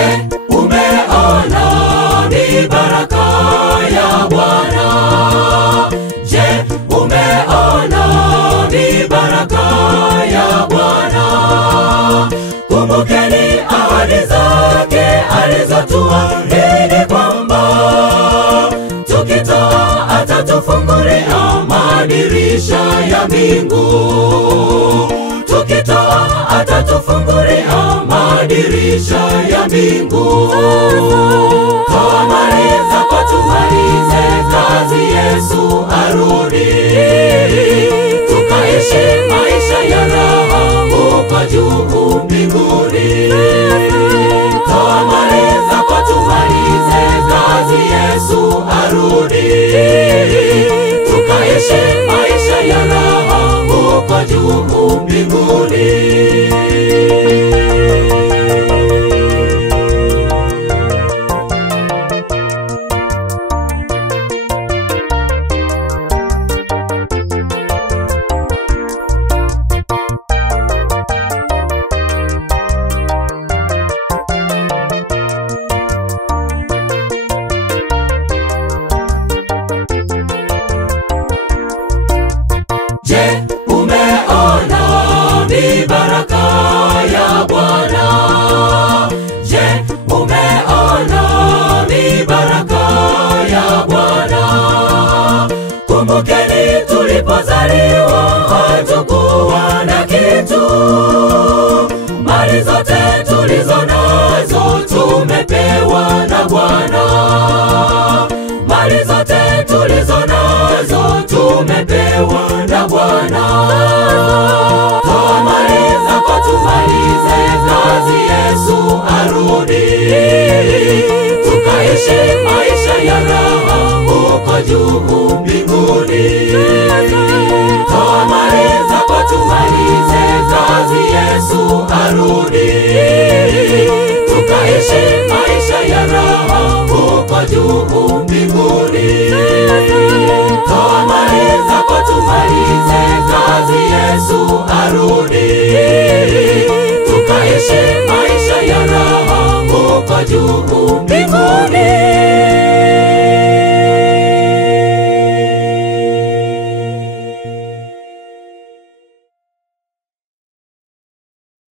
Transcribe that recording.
Je, umeona ni baraka ya Bwana? Je, umeona ni baraka ya Bwana? Kumbukeni ahadi zake alizotuahidi kwamba tukitoa atatufungulia madirisha ya mbingu. Tukitoa atatufungulia madirisha ya mbingu. Toa mali zako tumalize kazi, Yesu arudi, tukaishi maisha ya raha huko juu mbinguni. Toa mali zako tumalize kazi, Yesu arudi, tukaishi maisha ya raha huko juu mbinguni. Je, umeona ni baraka ya Bwana? Je, umeona ni baraka ya Bwana? Kumbukeni tulipozaliwa hatukuwa na kitu. Mali zote tulizo nazo tumepewa na Bwana. Mali zote tulizo nazo tumepewa na Bwana. Toa mali zako tumalize kazi, Yesu arudi, tukaishi maisha ya raha huko juu mbinguni. Toa mali zako tumalize kazi, Yesu arudi, tukaishi maisha ya raha huko juu mbinguni. Toa mali zako tumalize kazi, Yesu arudi, tukaishi maisha ya raha huko juu mbinguni.